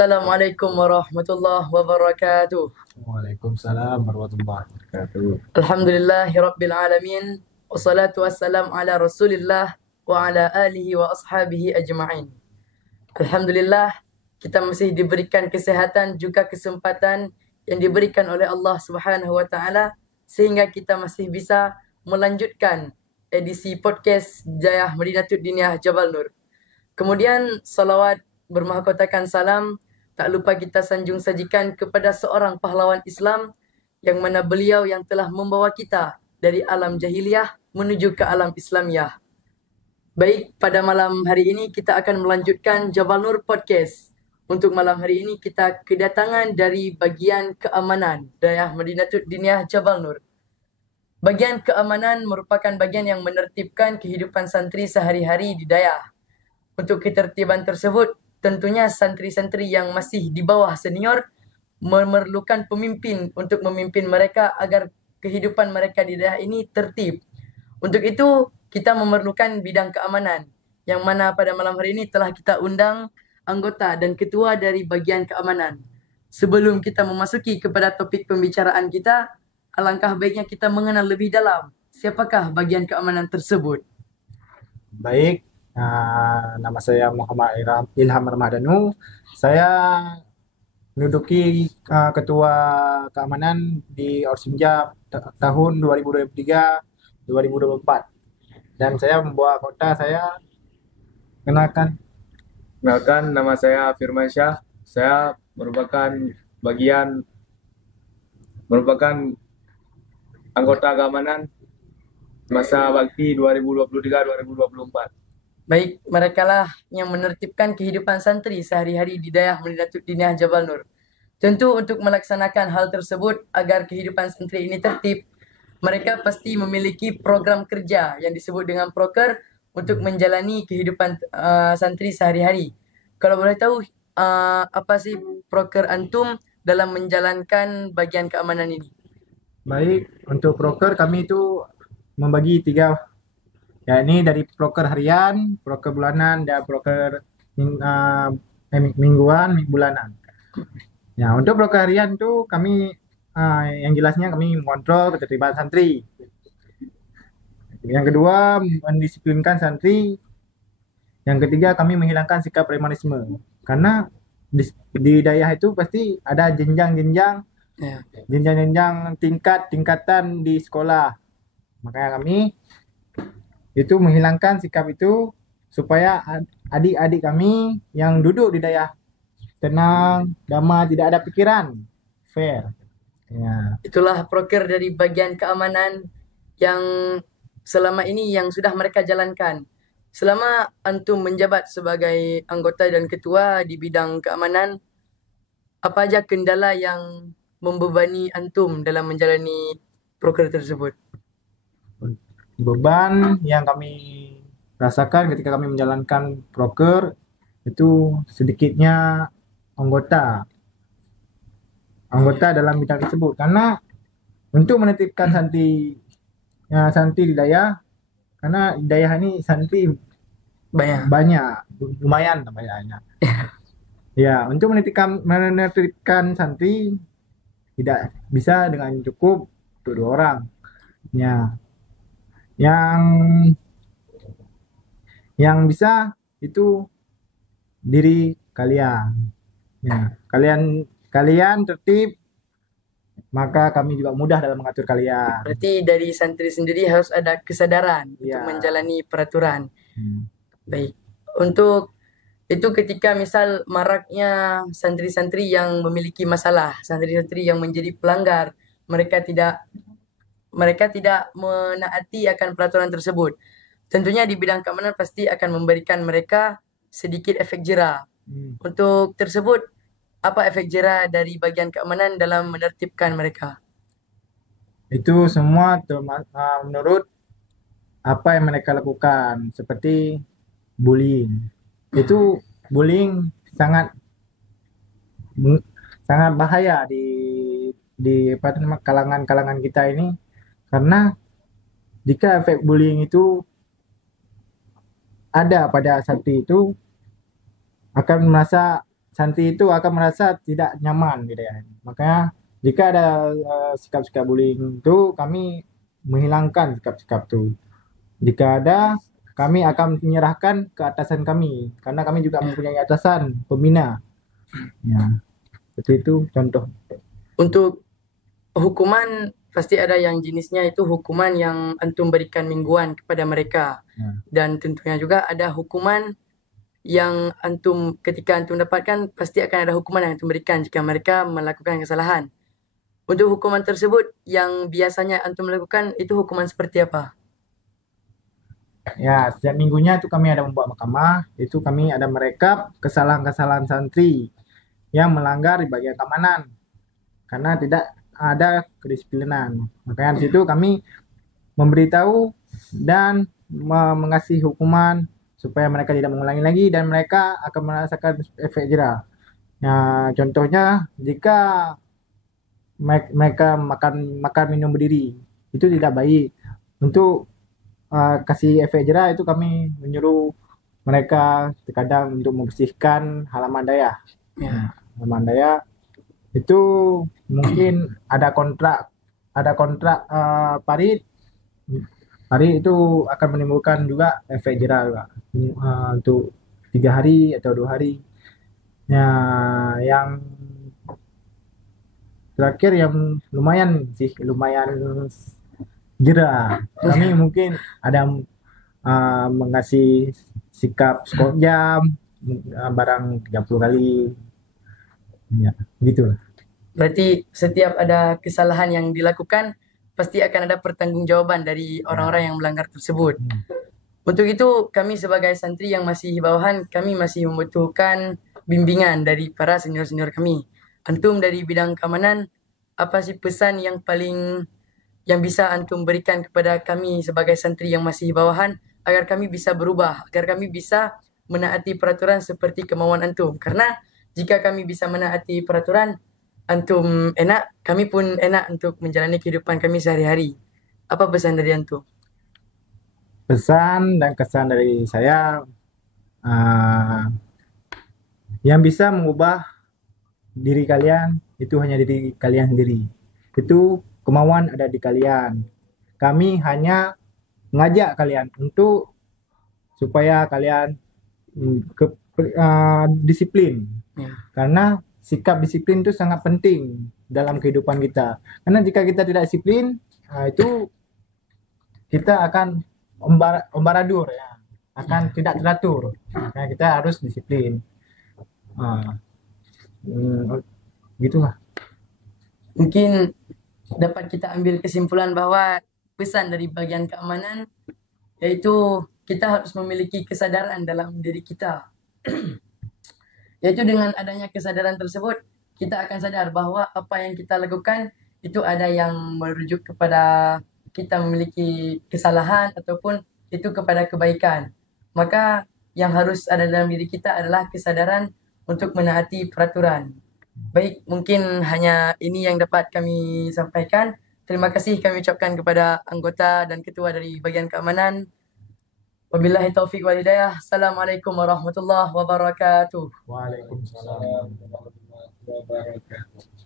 Assalamualaikum warahmatullahi wabarakatuh. Waalaikumsalam warahmatullahi wabarakatuh. Alhamdulillahi rabbil alamin. Wassalatu wassalam ala rasulillah wa ala alihi wa ashabihi ajma'in. Alhamdulillah, kita masih diberikan kesehatan juga kesempatan yang diberikan oleh Allah Subhanahu wa taala sehingga kita masih bisa melanjutkan edisi podcast Jayah Madinatul Diniyah Jabal Nur. Kemudian salawat bermahkotakan salam tak lupa kita sanjung sajikan kepada seorang pahlawan Islam yang mana beliau yang telah membawa kita dari alam jahiliyah menuju ke alam Islamiyah. Baik, pada malam hari ini kita akan melanjutkan Jabal Nur Podcast. Untuk malam hari ini kita kedatangan dari bagian keamanan Dayah Madinatul Diniyah Jabal Nur. Bagian keamanan merupakan bagian yang menertibkan kehidupan santri sehari-hari di Dayah. Untuk ketertiban tersebut, tentunya santri-santri yang masih di bawah senior memerlukan pemimpin untuk memimpin mereka agar kehidupan mereka di daerah ini tertib. Untuk itu, kita memerlukan bidang keamanan, yang mana pada malam hari ini telah kita undang anggota dan ketua dari bagian keamanan. Sebelum kita memasuki kepada topik pembicaraan kita, alangkah baiknya kita mengenal lebih dalam siapakah bagian keamanan tersebut. Baik, nama saya Muhammad Ilham Ramadhanu. Saya menduduki Ketua Keamanan di Orsinja tahun 2023-2024. Dan saya membawa kota saya. Kenalkan. Kenalkan, nama saya Firman Syah. Saya merupakan anggota keamanan masa bakti 2023-2024. Baik, mereka lah yang menertibkan kehidupan santri sehari-hari di Dayah Madinatul Diniyah Jabal Nur. Tentu untuk melaksanakan hal tersebut agar kehidupan santri ini tertib, mereka pasti memiliki program kerja yang disebut dengan proker untuk menjalani kehidupan santri sehari-hari. Kalau boleh tahu apa sih proker antum dalam menjalankan bagian keamanan ini? Baik, untuk proker kami itu membagi 3, yakni dari proker harian, proker bulanan, dan proker mingguan, bulanan. Ya, untuk proker harian itu kami yang jelasnya kami mengontrol ketertiban santri. Yang kedua, mendisiplinkan santri. Yang ketiga, kami menghilangkan sikap premanisme. Karena di daerah itu pasti ada jenjang-jenjang, Ya. jenjang-jenjang tingkatan di sekolah. Makanya kami itu menghilangkan sikap itu supaya adik-adik kami yang duduk di daerah tenang, damai, tidak ada pikiran, fair. Ya. Itulah proker dari bagian keamanan yang selama ini yang sudah mereka jalankan. Selama antum menjabat sebagai anggota dan ketua di bidang keamanan, apa aja kendala yang membebani antum dalam menjalani proker tersebut? Beban yang kami rasakan ketika kami menjalankan proker itu sedikitnya anggota dalam bidang tersebut, karena untuk menetipkan santri di daya, karena di daya ini santri banyak lumayan banyaknya. Ya, untuk menetipkan santri tidak bisa dengan cukup untuk 2 orang. Ya, yang bisa itu diri kalian. Ya, kalian tertib, maka kami juga mudah dalam mengatur kalian. Berarti dari santri sendiri harus ada kesadaran Ya. untuk menjalani peraturan. Baik. Untuk itu ketika misal maraknya santri-santri yang memiliki masalah, santri-santri yang menjadi pelanggar, mereka tidak menaati akan peraturan tersebut. Tentunya di bidang keamanan pasti akan memberikan mereka sedikit efek jera. Untuk tersebut, apa efek jera dari bagian keamanan dalam menertibkan mereka? Itu semua menurut apa yang mereka lakukan, seperti bullying. Itu bullying sangat bahaya di kalangan kita ini, karena jika efek bullying itu ada pada santri itu akan merasa santri itu akan merasa tidak nyaman di daerah ini. Makanya jika ada sikap-sikap bullying itu, kami menghilangkan sikap-sikap itu. Jika ada, kami akan menyerahkan ke atasan kami, karena kami juga mempunyai atasan pembina. Ya, seperti itu contoh. Untuk hukuman pasti ada yang jenisnya itu hukuman yang antum berikan mingguan kepada mereka. Ya. Dan tentunya juga ada hukuman yang antum ketika antum dapatkan pasti akan ada hukuman yang antum berikan jika mereka melakukan kesalahan. Untuk hukuman tersebut yang biasanya antum lakukan itu hukuman seperti apa? Ya, setiap minggunya itu kami ada membuat mahkamah, itu kami ada merekap kesalahan-kesalahan santri yang melanggar di bagian keamanan karena tidak ada kedisiplinan. Makanya di situ kami memberitahu dan mengasih hukuman supaya mereka tidak mengulangi lagi dan mereka akan merasakan efek jerah. Nah, contohnya jika mereka makan minum berdiri itu tidak baik. Untuk kasih efek jerah itu kami menyuruh mereka terkadang untuk membersihkan halaman daya. Ya. Halaman daya itu mungkin ada kontrak parit itu akan menimbulkan juga efek jerah juga untuk 3 hari atau 2 hari. Ya, yang terakhir yang lumayan jerah. Kami mungkin ada mengasih sikap skor jam barang 30 kali. Ya, gitu. Berarti setiap ada kesalahan yang dilakukan pasti akan ada pertanggungjawaban dari orang-orang yang melanggar tersebut. Untuk itu kami sebagai santri yang masih bawahan, kami masih membutuhkan bimbingan dari para senior-senior kami. Antum dari bidang keamanan, apa sih pesan yang paling yang bisa antum berikan kepada kami sebagai santri yang masih bawahan agar kami bisa berubah, agar kami bisa menaati peraturan seperti kemauan antum? Karena jika kami bisa menaati peraturan antum enak, kami pun enak untuk menjalani kehidupan kami sehari-hari. Apa pesan dari antum? Pesan dan kesan dari saya, yang bisa mengubah diri kalian itu hanya diri kalian sendiri. Itu kemauan ada di kalian. Kami hanya mengajak kalian untuk supaya kalian disiplin. Ya. Karena sikap disiplin itu sangat penting dalam kehidupan kita. Karena jika kita tidak disiplin, itu kita akan ombaradur ya, akan tidak teratur. Nah, kita harus disiplin. Gitulah. Mungkin dapat kita ambil kesimpulan bahwa pesan dari bagian keamanan yaitu kita harus memiliki kesadaran dalam diri kita. Yaitu dengan adanya kesadaran tersebut, kita akan sadar bahwa apa yang kita lakukan itu ada yang merujuk kepada kita memiliki kesalahan ataupun itu kepada kebaikan. Maka yang harus ada dalam diri kita adalah kesadaran untuk menaati peraturan. Baik, mungkin hanya ini yang dapat kami sampaikan. Terima kasih kami ucapkan kepada anggota dan ketua dari bagian keamanan. Wabillahi taufiq wal hidayah. Assalamualaikum warahmatullahi wabarakatuh. Waalaikumsalam warahmatullahi wabarakatuh.